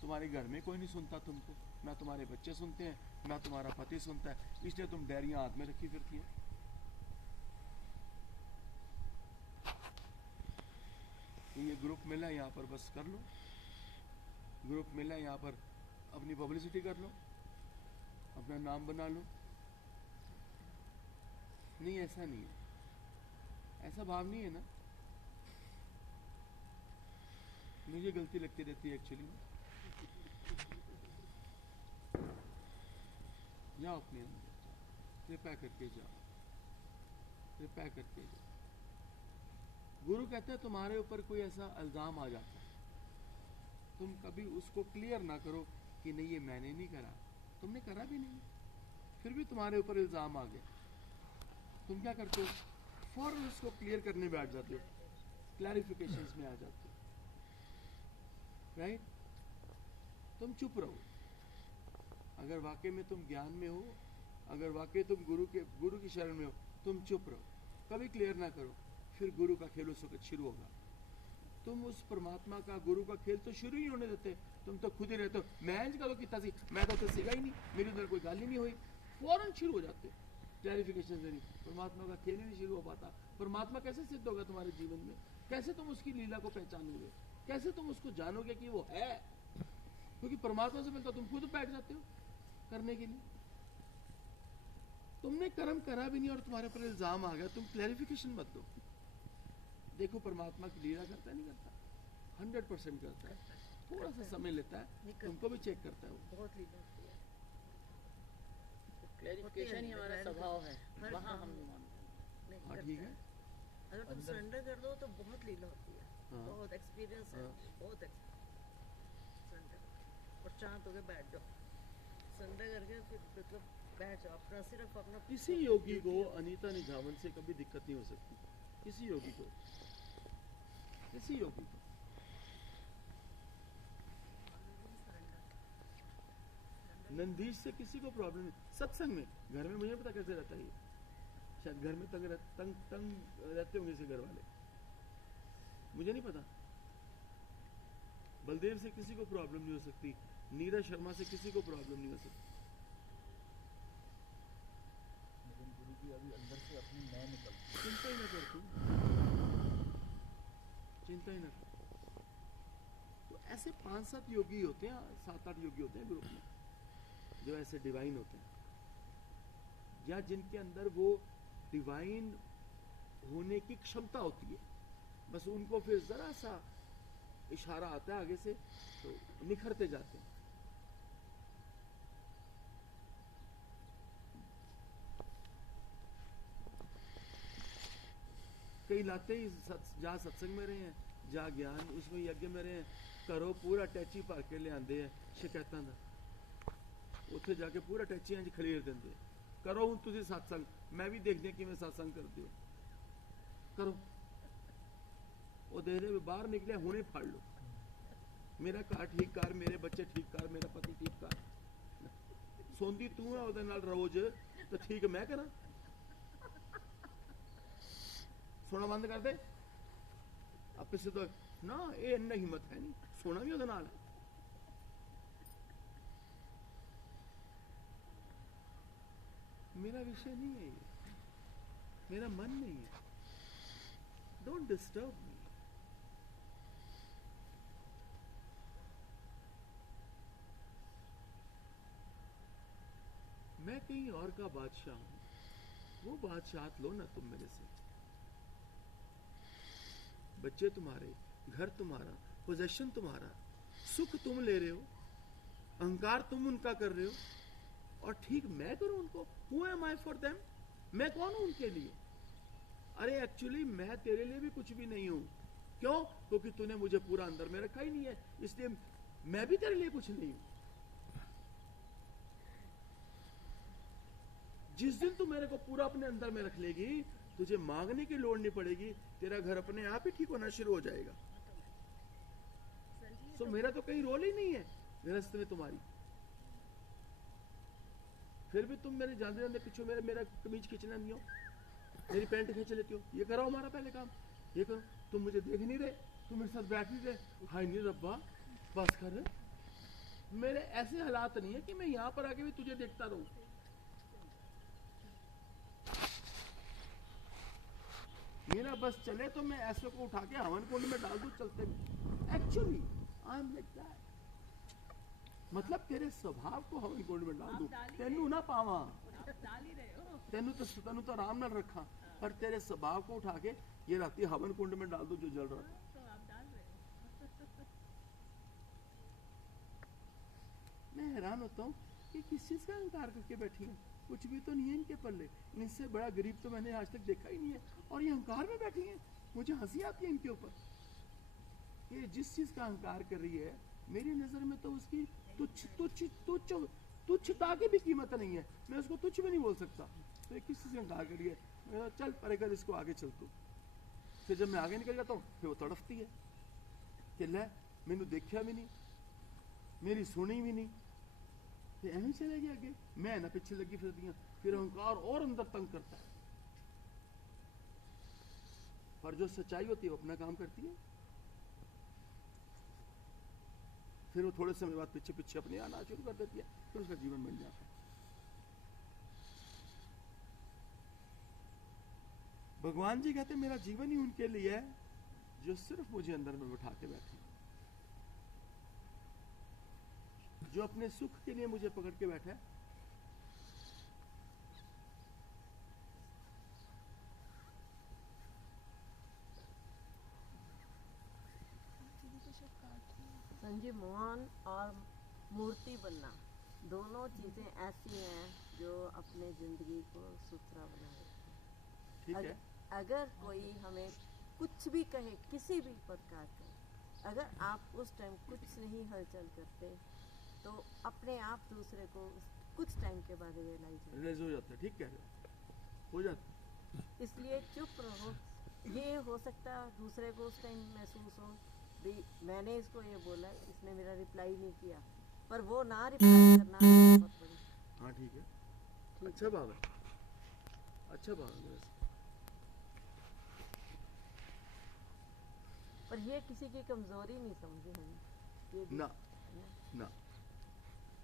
तुम्हारे घर में कोई नहीं सुनता तुमको, ना तुम्हारे बच्चे सुनते हैं, ना तुम्हारा पति सुनता है, इसलिए तुम डायरियां हाथ में रखी फिरती है। तो ये ग्रुप मिला है यहाँ पर, बस कर लो, ग्रुप मिला है यहाँ पर, अपनी पब्लिसिटी कर लो, अपना नाम बना लो। नहीं, ऐसा नहीं है, ऐसा भाव नहीं है ना। मुझे गलती लगती रहती है एक्चुअली। जाओ अपने अंदर, कृपया करके जाओ, कृपया करके जाओ। गुरु कहते हैं तुम्हारे ऊपर कोई ऐसा इल्जाम आ जाता है, तुम कभी उसको क्लियर ना करो कि नहीं ये मैंने नहीं करा, तुमने करा भी नहीं, फिर भी तुम्हारे ऊपर इल्जाम आ गया, तुम क्या करते हो? फौरन उसको क्लियर करने बैठ जाते हो, क्लैरिफिकेशंस में आ जाते हो, राइट? तुम चुप रहो। अगर वाकई में तुम ज्ञान में हो, अगर वाकई तुम गुरु की शरण में हो, तुम चुप रहो, कभी क्लियर ना करो, फिर गुरु का खेल उस वक्त शुरू होगा। तुम उस परमात्मा का, गुरु का खेल तो शुरू ही होने देते, तुम तो खुद ही रहते हो, मैं इंज करो कितना सी, मैं तो सीखा ही नहीं, मेरी उधर कोई गाली नहीं हुई, फौरन शुरू हो जाते क्लैरिफिकेशन देनी। परमात्मा का खेल ही नहीं शुरू हो पाता। परमात्मा कैसे सिद्ध होगा तुम्हारे जीवन में? कैसे तुम उसकी लीला को पहचानोगे? कैसे तुम उसको जानोगे कि वो है? क्योंकि परमात्मा से मिलता तुम खुद बैठ जाते हो करने के लिए। तुमने कर्म करा भी नहीं और तुम्हारे पर इल्जाम आ गया, तुम क्लैरिफिकेशन मत दो। देखो परमात्मा की लीला करता है, नहीं करता? 100% करता है, थोड़ा सा समय लेता है, तुमको भी चेक करता है वो। बहुत लीला होती है। क्लैरिफिकेशन ही हमारा स्वभाव है, वहाँ हम नहीं मानते। हाँ ठीक है, अगर तुम सरेंडर कर दो तो बहुत लीला होती है। हाँ। बहुत एक्सपीरियंस है, बहुत सरेंडर और शांत होकर बैठ जाओ, सरेंडर करके फिर मतलब बैठ जाओ, अपना सिर्फ अपना। किसी योगी को अनीता निझावन से कभी दिक्कत नहीं हो सकती, किसी योगी को, किसी योगी को। नंदीश से किसी को प्रॉब्लम नहीं। सत्संग में, घर में मुझे पता कैसे रहता है ये, शायद घर में तंग रहते होंगे इसे घर वाले, मुझे नहीं पता। बलदेव से किसी को प्रॉब्लम नहीं हो सकती, नीरज शर्मा से किसी को प्रॉब्लम नहीं हो सकती। लेकिन गुरु जी अभी अंदर से अपनी मैं निकलती, चिंता ही न कर तू, चिंता ही न कर। तो ऐसे 5-7 योगी होते हैं, 7-8 योगी होते हैं ग्रुप में, जो ऐसे डिवाइन होते हैं, या जिनके अंदर वो डिवाइन होने की क्षमता होती है। बस उनको फिर जरा सा इशारा आता है आगे से तो निखरते जाते हैं। कई लाते ही जहाँ सत्संग में रहे हैं, जहाँ ज्ञान उसमें यज्ञ में रहे हैं, करो पूरा टैची भर के ले आते हैं शिकायतों का, उत्थे जाके पूरा टैची इंज खलीर देंगे। करो हूँ तुसी सत्संग, मैं भी देखने कि मैं सत्संग करती हूँ, करो। वो दे दे बाहर निकले हुणे फड़ लो, मेरा घर ठीक कर, मेरे बच्चे ठीक कर, मेरा पति ठीक कर। सोंदी तू है ਉਹਦੇ ਨਾਲ रोज तो ठीक मैं करा? सोना बंद कर दे आपे से तो ना, ये इन्ना हिम्मत है नहीं, सोना भी ਉਹਦੇ ਨਾਲ है। मेरा विषय नहीं है ये, मेरा मन नहीं है, डोंट डिस्टर्ब मी। मैं कहीं और का बादशाह हूं, वो बादशाहत लो ना तुम मेरे से। बच्चे तुम्हारे, घर तुम्हारा, पोजेशन तुम्हारा, सुख तुम ले रहे हो, अहंकार तुम उनका कर रहे हो, और ठीक मैं करूं उनको? Who am I for them? मैं कौन हूं उनके लिए? अरे एक्चुअली मैं तेरे लिए भी कुछ भी नहीं हूं। क्यों? क्योंकि तूने मुझे पूरा अंदर में रखा ही नहीं है, इसलिए मैं भी तेरे लिए कुछ नहीं हूं। जिस दिन तू मेरे को पूरा अपने अंदर में रख लेगी, तुझे मांगने की लोड़ नहीं पड़ेगी, तेरा घर अपने आप ही ठीक होना शुरू हो जाएगा। तो मेरा तो कहीं रोल ही नहीं है गृहस्थ में तुम्हारी, फिर भी तुम मेरे जानते जानते पीछे मेरा कमीज खींचना नहीं हो, मेरी पैंट खींच लेती हो। ये करो हमारा पहले काम, ये करो। तुम मुझे देख नहीं रहे, तुम मेरे साथ बैठ नहीं रहे, हाय नहीं रब्बा बस कर, मेरे ऐसे हालात नहीं है कि मैं यहाँ पर आके भी तुझे देखता रहूं। मेरा बस चले तो मैं ऐसे को उठा के हवन कुंड में डाल दूं चलते हुए। Actually I am like that. मतलब तेरे स्वभाव को हवन कुंड में डाल दूं, तेनू ना पावा, तेनू तो आराम नाल रखा, पर तेरे स्वभाव को उठा के ये राती हवन कुंड में डाल दूं जो जल रहा था। मैं हैरान होता हूँ कि किस चीज का अहंकार करके बैठी हैं। कुछ भी तो नहीं है इनके पल्ले। इनसे बड़ा गरीब तो मैंने आज तक देखा ही नहीं है, और ये अहंकार में बैठी हैं। मुझे हंसी आती है इनके ऊपर। ये जिस चीज का अहंकार कर रही है, मेरी नजर में तो उसकी तुच्छता की भी कीमत नहीं है। मैं उसको तुच्छ भी नहीं बोल सकता। तो ये किस चीज का अहंकार कर रही है? मैं चल परे कर, इसको आगे चल तू। फिर जब मैं आगे निकल जाता हूँ फिर वो तड़फती है कि ले मैनू देखा भी नहीं, मेरी सुनी भी नहीं, फिर ऐसे चलेगी आगे। मैं ना पीछे लगी फिरती हूँ। फिर अहंकार और अंदर तंग करता है। पर जो सच्चाई होती है वो अपना काम करती है। फिर वो थोड़े समय बाद पीछे पीछे अपने आना शुरू कर देती है, फिर उसका जीवन बन जाता है। भगवान जी कहते मेरा जीवन ही उनके लिए है जो सिर्फ मुझे अंदर में बिठा के बैठे, जो अपने सुख के लिए मुझे पकड़ के बैठा है। संजीव मोहन और मूर्ति बनना दोनों चीजें ऐसी हैं जो अपने जिंदगी को सुथरा बना देती हैं। ठीक है। अगर कोई हमें कुछ भी कहे किसी भी प्रकार का, अगर आप उस टाइम कुछ नहीं हलचल करते तो अपने आप दूसरे को कुछ टाइम के बाद रियलाइज हो जाता है। ठीक कह रहे हो जाता है। इसलिए चुप रहो। ये हो सकता है दूसरे को उस टाइम महसूस हो भी मैंने इसको ये बोला, इसने मेरा रिप्लाई नहीं किया, पर वो ना रिप्लाई करना बहुत बड़ी। हाँ ठीक है। अच्छा भाव है, अच्छा भाव है वैसे। पर ये किसी की कमजोरी नहीं समझे हम ये भी, ना ना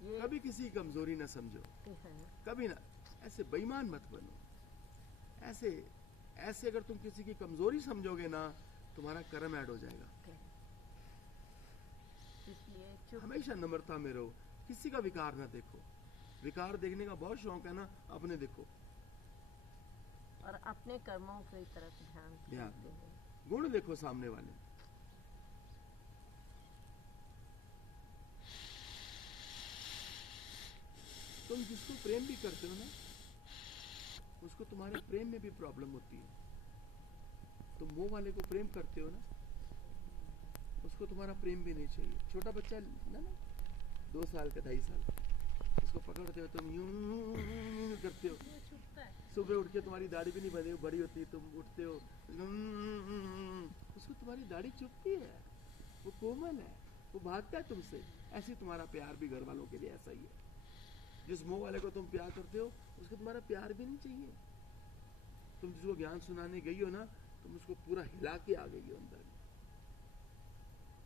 ये कभी किसी की कमजोरी ना समझो, है। कभी ना। ऐसे बेईमान मत बनो। ऐसे ऐसे अगर तुम किसी की कमजोरी समझोगे ना, तुम्हारा कर्म ऐड हो जाएगा। इसलिए चुप। हमेशा नम्रता में रहो, किसी का विकार ना देखो। विकार देखने का बहुत शौक है ना, अपने देखो। और अपने कर्मों की तरफ ध्यान देते हैं। गुण देखो सामने वाले। तुम जिसको प्रेम भी करते हो ना, उसको तुम्हारे प्रेम में भी प्रॉब्लम होती है। तुम मोह वाले को प्रेम करते हो ना, उसको तुम्हारा प्रेम भी नहीं चाहिए। छोटा बच्चा ना 2 साल का 2.5 साल का, उसको पकड़ते हो तुम यूं करते हो। सुबह उठ के तुम्हारी दाढ़ी भी नहीं बड़ी होती, तुम उठते हो, उसको तुम्हारी दाढ़ी चुभती है। वो कोमल है, वो भागता है तुमसे। ऐसे तुम्हारा प्यार भी घर वालों के लिए ऐसा ही है। जिस मोह वाले को तुम प्यार करते हो, उसको तुम्हारा प्यार भी नहीं चाहिए। तुम जिसको ज्ञान सुनाने गई हो ना, तुम उसको पूरा हिला के आ गई हो अंदर में,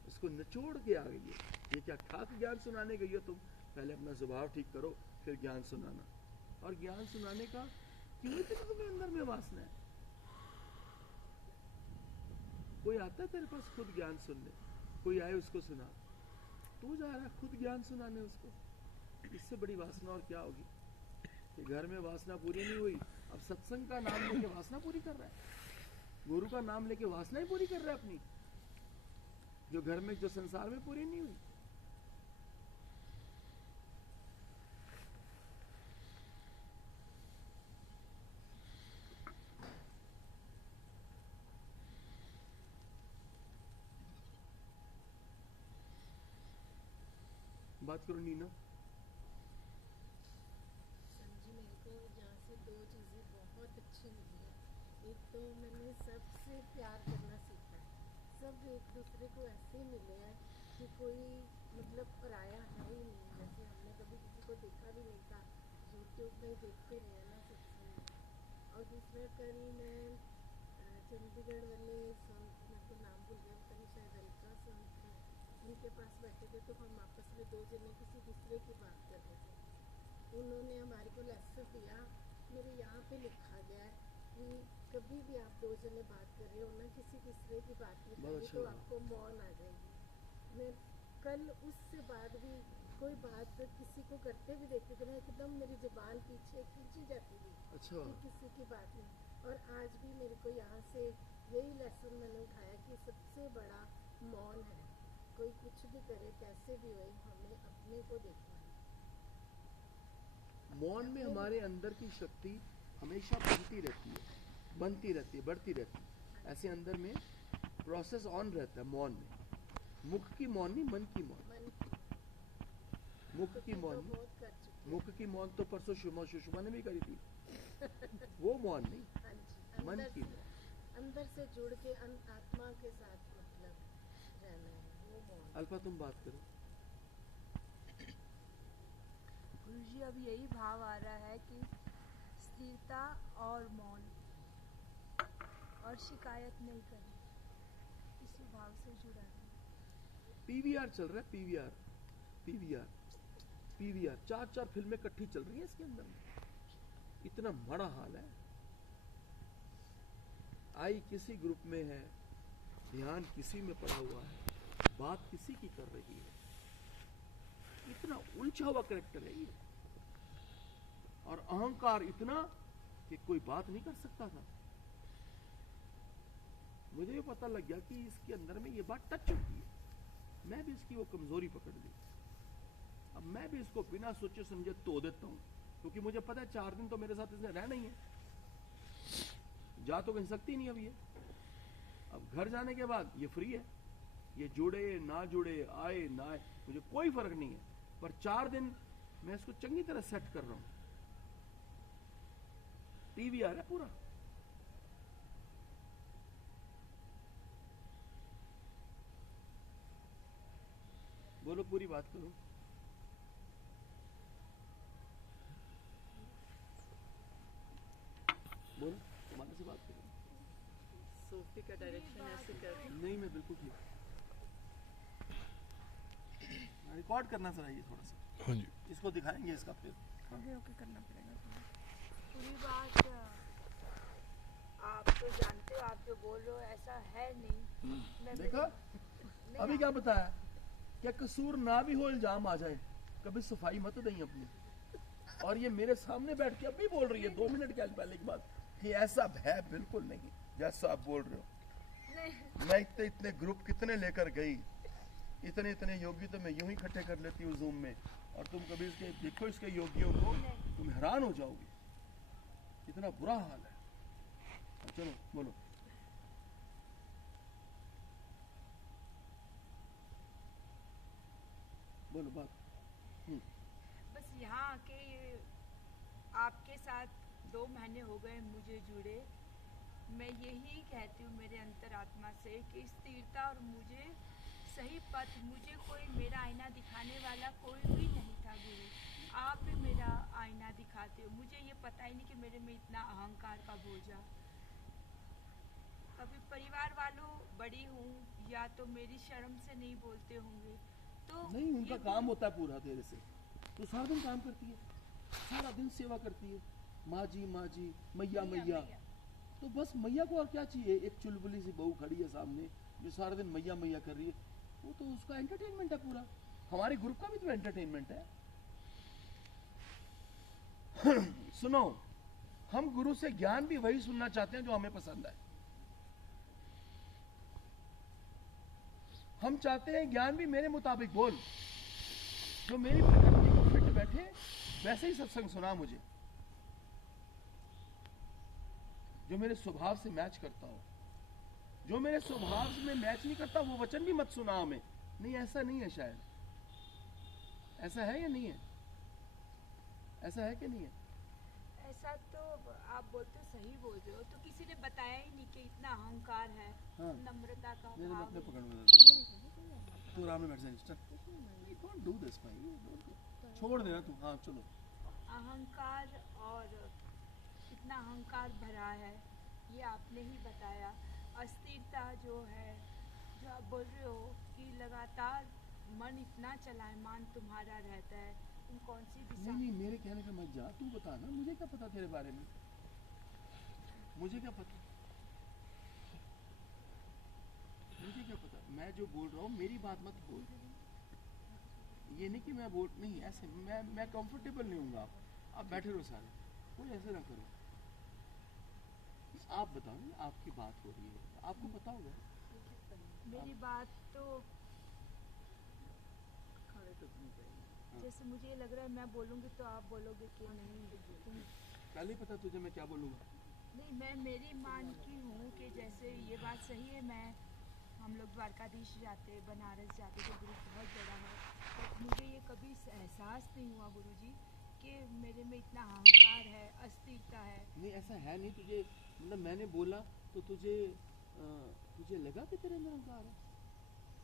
उसको निचोड़ के आ गई हो। ये क्या खाक ज्ञान सुनाने गई हो तुम? पहले अपना स्वभाव ठीक करो, फिर ज्ञान सुनाना। और ज्ञान सुनाने का क्यों इतनी तुम्हें अंदर में वासना है? कोई आता है तेरे पास खुद ज्ञान सुनने, कोई आए उसको सुना, तू जा रहा खुद ज्ञान सुनाने उसको। इससे बड़ी वासना और क्या होगी? कि घर में वासना पूरी नहीं हुई, अब सत्संग का नाम लेके वासना पूरी कर रहा है, गुरु का नाम लेके वासना ही पूरी कर रहा है अपनी, जो घर में जो संसार में पूरी नहीं हुई। बात करो नीना। जी मेरे को यहाँ से 2 चीज़ें बहुत अच्छी मिली है। एक तो मैंने सबसे प्यार करना सीखा है। सब एक दूसरे को ऐसे मिले हैं कि कोई मतलब पराया है ही नहीं। जैसे हमने कभी किसी को देखा भी नहीं था, यूट्यूब में देखते रहे ना सत्संग में। और दूसरा कल मैं चंडीगढ़ वाले संत, मेरे को नाम भूल गया, पता नहीं शायद अल्ट्रा संत थे, उनके पास बैठे थे तो हम आपस में दो जने किसी दूसरे की बात कर रहे थे। उन्होंने हमारे को लेसन दिया, मेरे यहाँ पे लिखा गया है कि कभी भी आप दो जने बात कर रहे हो ना, किसी तीसरे की बात नहीं बहुत करनी अच्छा तो लगा। आपको मौन आ जाएगी। मैं कल उससे बाद भी कोई बात किसी को करते भी देखती थी ना, एकदम मेरी जुबान पीछे खींची जाती थी अच्छा कि किसी की बात नहीं। और आज भी मेरे को यहाँ से यही लेसन मैंने उठाया कि सबसे बड़ा मौन है। कोई कुछ भी करे, कैसे भी हो, हमें अपने को देखना है। मौन में हमारे अंदर की शक्ति हमेशा बनती रहती है, बनती रहती है, बढ़ती रहती है। ऐसे अंदर में प्रोसेस ऑन रहता है मौन में। मुख की मौन नहीं, मन की मौन। मन मुख की तो मौन नहीं। बहुत कर चुकी मुख की मौन तो परसों सुषमा ने भी करी थी। वो मौन नहीं, हाँ जी, मन अंदर की से, अंदर से जुड़ के आत्मा के साथ मतलब रहना है, वो मौन। अल्फा तुम बात करो। गुरुजी अब यही भाव आ रहा है कि स्थिरता और मौन और शिकायत नहीं करनी, इसी भाव से जुड़ा है। पीवीआर चल रहा है, पीवीआर पीवीआर पीवीआर 4 फिल्में इकट्ठी चल रही हैं इसके अंदर में। इतना बड़ा हाल है। आई किसी ग्रुप में है, ध्यान किसी में पड़ा हुआ है, बात किसी की कर रही है। इतना उलझा हुआ कैरेक्टर है ये, और अहंकार इतना कि कोई बात नहीं कर सकता था। मुझे ये पता लग गया कि इसके अंदर में ये बात टच होती है। मैं भी इसकी वो कमजोरी पकड़ ली। अब मैं भी इसको बिना सोचे समझे तोड़ देता हूँ, क्योंकि मुझे पता है 4 दिन तो मेरे साथ इसने रहना ही है, जा तो कहीं सकती नहीं अब ये। अब घर जाने के बाद ये फ्री है, ये जुड़े ना जुड़े, आए ना आए, मुझे कोई फर्क नहीं है। पर 4 दिन मैं इसको चंगी तरह सेट कर रहा हूं। टीवी आ रहा है पूरा। बोलो, पूरी बात करो। बोलो, तुम्हारे से बात करो। सोफी का डायरेक्शन ऐसे कर नहीं, मैं बिल्कुल ठीक। रिकॉर्ड करना चाहिए थोड़ा सा। हाँ जी। इसको दिखाएंगे इसका फिर। ओके ओके करना पड़ेगा। पूरी बात आप तो जानते हो, आप जो बोल रहे हो ऐसा है नहीं। मैं देखा, अभी क्या बताया, क्या कसूर ना भी हो इल्जाम आ जाए, कभी सफाई मत दें अपनी। और ये मेरे सामने बैठ के अभी बोल रही है 2 मिनट के पहले की बात कि ऐसा है बिल्कुल नहीं जैसा आप बोल रहे हो। मैं इतने ग्रुप कितने लेकर गई, इतने योगी तो मैं यूं ही इकट्ठे कर लेती हूँ जूम में, और तुम कभी इसके देखो इसके योगियों को, तुम हैरान हो जाओगे, इतना बुरा हाल है। चलो बोलो। बोलो बात। बस यहाँ आके आपके साथ 2 महीने हो गए मुझे जुड़े। मैं यही कहती हूँ मेरे अंतरात्मा से कि स्थिरता और मुझे सही पथ, मुझे कोई मेरा आईना दिखाने वाला कोई भी नहीं था गुरु। आप भी मेरा आईना दिखाते हो। मुझे ये पता ही नहीं कि मेरे में इतना अहंकार का बोझा। कभी परिवार वालों बड़ी हूँ या तो मेरी शर्म से नहीं बोलते होंगे, तो नहीं, उनका ये काम होता है पूरा तेरे से। तो सारा दिन काम करती है, सारा दिन सेवा करती है, माँ जी मैया मैया। तो बस मैया को और क्या चाहिए? एक चुलबुली सी बहू खड़ी है सामने जो सारा दिन मैया मैया कर रही है, वो तो उसका एंटरटेनमेंट है पूरा। हमारे ग्रुप का भी तो एंटरटेनमेंट है। सुनो, हम गुरु से ज्ञान भी वही सुनना चाहते हैं जो हमें पसंद है। हम चाहते हैं ज्ञान भी मेरे मुताबिक बोल, जो मेरी प्रकृति को फिट बैठे वैसे ही सत्संग सुना मुझे, जो मेरे स्वभाव से मैच करता हो। जो मेरे स्वभाव में मैच नहीं करता वो वचन भी मत सुना हमें। नहीं, ऐसा नहीं है शायद। ऐसा है या नहीं है? ऐसा है कि नहीं है? ऐसा तो आप बोलते हो, सही बोल रहे हो। तो किसी ने बताया ही नहीं कि इतना अहंकार है, हाँ। नम्रता का मेरे भाव मत में है। पकड़ तू आराम में बैठ जा। डोंट डू दिस भाई, छोड़ देना तू। हाँ चलो। अहंकार और इतना अहंकार भरा है, ये आपने ही बताया। अस्थिरता जो है, जो आप बोल रहे हो कि लगातार मन इतना चलायमान तुम्हारा रहता है, तुम कौन सी दिशा नहीं नहीं, मेरे कहने का मत जा, तू बता ना, मुझे क्या पता तेरे बारे में, मुझे क्या पता, मुझे क्या पता। मैं जो बोल रहा हूँ मेरी बात मत बोल, ये नहीं कि मैं बोल नहीं, ऐसे मैं कंफर्टेबल नहीं हूँगा। आप बैठे रहो सारे, कोई ऐसे ना करो। आप बताओ ना, आपकी बात हो रही है, आपको पता होगा। मेरी बात तो खड़े तो नहीं चाहिए। हाँ। जैसे मुझे लग रहा है मैं बोलूँगी तो आप बोलोगे कि नहीं तुम पहले ही पता तुझे मैं क्या बोलूँगा। नहीं। मैं मेरी मान की हूँ कि जैसे ये बात सही है, मैं हम लोग द्वारकाधीश जाते, बनारस जाते तो ग्रुप बहुत बड़ा है, तो मुझे ये कभी एहसास नहीं हुआ गुरुजी कि मेरे में इतना अहंकार है, अस्थिरता है। नहीं ऐसा है नहीं, तुझे मतलब मैंने बोला तो तुझे तुझे लगा कि तेरे अंदर अहंकार है?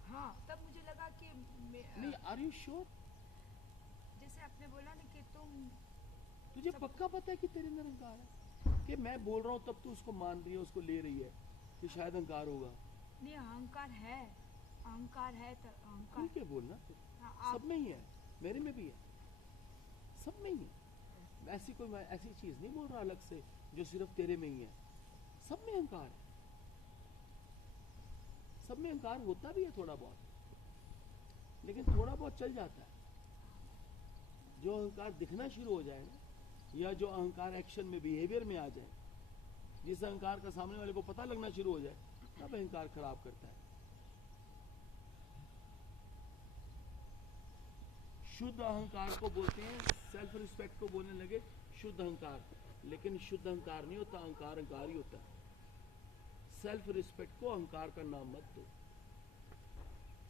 हाँ, तब मुझे लगा कि नहीं, आर यू श्योर? जैसे आपने बोला ना कि तुम तुझे सब- पक्का पता है कि तेरे अंदर अहंकार है? कि मैं बोल रहा हूँ तब तू उसको मान रही है, उसको ले रही है कि शायद अहंकार होगा। नहीं, अहंकार है, अहंकार है तो अहंकार। ठीक है, बोलना हाँ, आप सब में ही है, मेरे में भी है, सब में ही है। ऐसी कोई मैं ऐसी चीज नहीं बोल रहा अलग से जो सिर्फ तेरे में ही है, सब में अहंकार है, सब में अहंकार होता भी है थोड़ा बहुत, लेकिन थोड़ा बहुत चल जाता है। जो अहंकार दिखना शुरू हो जाए ना, या जो अहंकार एक्शन में बिहेवियर में आ जाए, जिस अहंकार का सामने वाले को पता लगना शुरू हो जाए, तब अहंकार खराब करता है। शुद्ध अहंकार को बोलते हैं, सेल्फ रिस्पेक्ट को बोलने लगे शुद्ध अहंकार, लेकिन शुद्ध अहंकार नहीं होता, अहंकार अहंकार ही होता है। सेल्फ रिस्पेक्ट को अहंकार का नाम मत दो।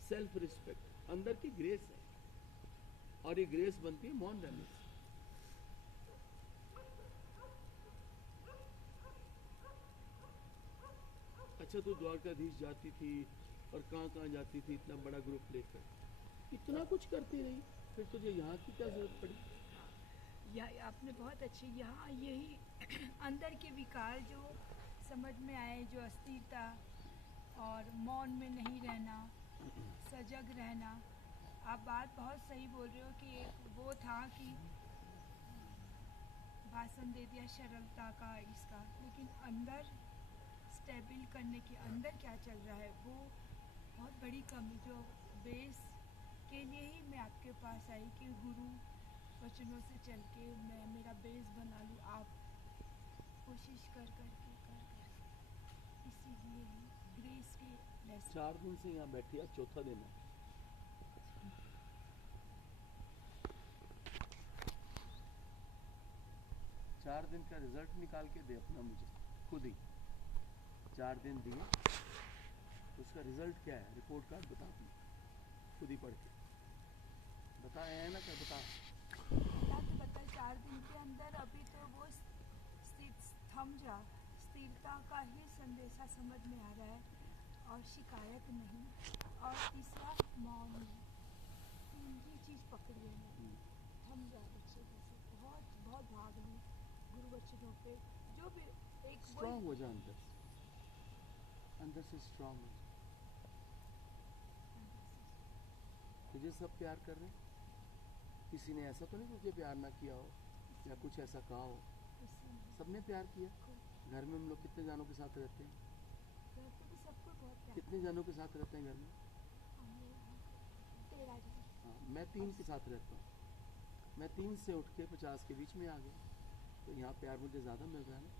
सेल्फ रिस्पेक्ट अंदर की ग्रेस है, और ये ग्रेस बनती है मौन रहने से। अच्छा, तू द्वारकाधीश जाती थी और कहाँ कहाँ जाती थी इतना बड़ा ग्रुप लेकर, इतना कुछ करती रही, फिर तुझे यहाँ की क्या जरूरत पड़ी? यह आपने बहुत अच्छी, यहाँ यही अंदर के विकार जो समझ में आए, जो अस्थिरता और मौन में नहीं रहना, सजग रहना। आप बात बहुत सही बोल रहे हो कि एक वो था कि भाषण दे दिया सरलता का इसका, लेकिन अंदर स्टेबल करने के अंदर क्या चल रहा है वो बहुत बड़ी कमी, जो बेस के लिए ही मैं आपके पास आई कि गुरु वचनों से चल के मैं मेरा बेस बना लूँ। आप कोशिश कर इसीलिए ही ग्रेस के लेसन। 4 दिन से यहाँ बैठी है, चौथा दिन है। चार दिन का रिजल्ट निकाल के दे अपना मुझे, खुद ही 4 दिन दिए, उसका रिजल्ट क्या है, रिपोर्ट कार्ड बता दी, खुद ही पढ़ के बता, है ना क्या बता। बता 4 दिन के अंदर अभी तो वो थम जा, स्थिरता का ही संदेशा समझ में आ रहा है, और शिकायत नहीं, और तीसरा मौन। तीन ही चीज़ पकड़ी है मैंने। थम जा बच्चे जैसे, बहुत बहुत भाग रही गुरु वचनों पे, जो भी एक स्ट्रांग हो जा, अंदर से स्ट्रांग हो जा। तुझे सब प्यार कर रहे हैं, किसी ने ऐसा तो नहीं तुझे प्यार ना किया हो या कुछ ऐसा कहा हो, सबने प्यार किया। घर में हम लोग कितने जानों के साथ रहते हैं, सबको बहुत प्यार। कितने जानों के साथ रहते हैं घर में? तेरा जी हाँ, मैं 3 के साथ रहता हूँ। मैं 3 से उठ के 50 के बीच में आ गया, तो यहाँ प्यार मुझे ज़्यादा मिल रहा है ना।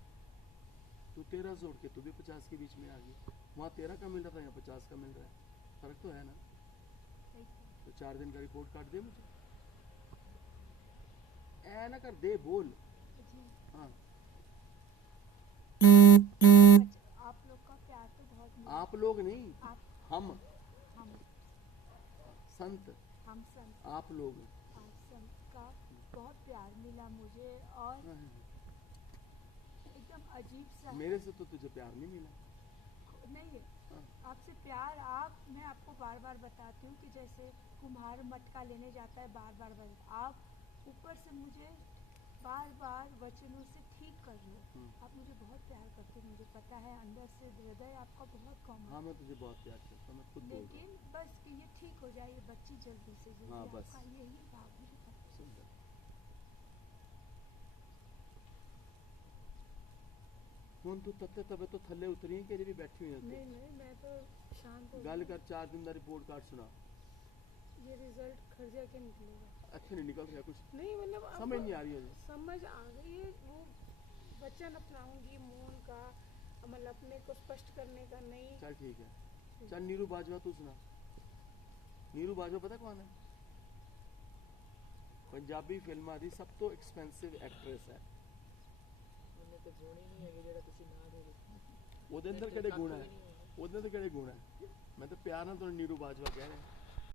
तू 13 से उठ के तू भी 50 के बीच में आ गई, वहाँ 13 का मिल रहा था, यहाँ 50 का मिल रहा है, फर्क तो है ना। तो 4 दिन का रिपोर्ट कार्ड दे मुझे, ऐ ना कर, दे बोल। हाँ, आप लोग का प्यार तो बहुत मिला। आप लोग नहीं, आप हम हम संत, हम संत, आप लोग। आप संत का बहुत प्यार मिला मुझे, और हाँ, हाँ, एकदम अजीब सा हाँ। मेरे से तो तुझे प्यार नहीं मिला। नहीं है हाँ। आपसे प्यार। मैं आपको बार बार बताती हूँ कि जैसे कुम्हार मटका लेने जाता है, बार बार आप ऊपर से मुझे बार बार वचनों से ठीक कर लो। हम्म। आप मुझे बहुत प्यार करते हो, मुझे पता है, अंदर से हृदय आपका बहुत कम हाँ है, मैं तुझे बहुत प्यार करता हूँ, मैं खुद बोल रहा लेकिन बस कि ये ठीक हो जाए, ये बच्ची जल्दी से जल्दी, हाँ, बस। आपका यही भाव मुझे पता है। हूँ। सुंदर। ਹੁਣ ਤੂੰ ਤੱਤੇ ਤਵੇ ਤੋਂ ਥੱਲੇ ਉਤਰੀ ਕਿ ਜਿਹੜੀ बैठी हुई है नहीं ਉੱਤੇ? नहीं मैं तो शांत हो ਗੱਲ गई। ਕਰ 4 दिन ਦਾ ਰਿਪੋर्ट ਕਾਰਡ ਸੁਣਾ। ये रिजल्ट खर्चा के निकलेगा। अच्छा नहीं निकल रहा कुछ, नहीं मतलब अब समझ नहीं आ रही है। समझ आ गई है, वो वचन अपनाऊंगी मौन का, मतलब अपने को स्पष्ट करने का नहीं। चल ठीक है। चल नीरू बाजवा तू सुना। नीरू बाजवा पता कौन है? पंजाबी फिल्मां दी सब तो एक्सपेंसिव एक्ट्रेस है। ਉਹਨੇ ਤੇ ਗੁਣ ਹੀ ਨਹੀਂ ਹੈਗੇ ਜਿਹੜਾ ਤੁਸੀਂ ਨਾ ਦੇ ਦਿਓ। ਉਹਦੇ ਅੰਦਰ ਕਿਹੜੇ ਗੁਣ ਹੈ? ਉਹਦੇ ਅੰਦਰ ਕਿਹੜੇ ਗੁਣ ਹੈ? ਮੈਂ ਤਾਂ ਪਿਆਰ ਨਾਲ ਤੁਹਾਨੂੰ ਨੀਰੂ ਬਾਜਵਾ ਕਹਿ ਰਿਹਾ।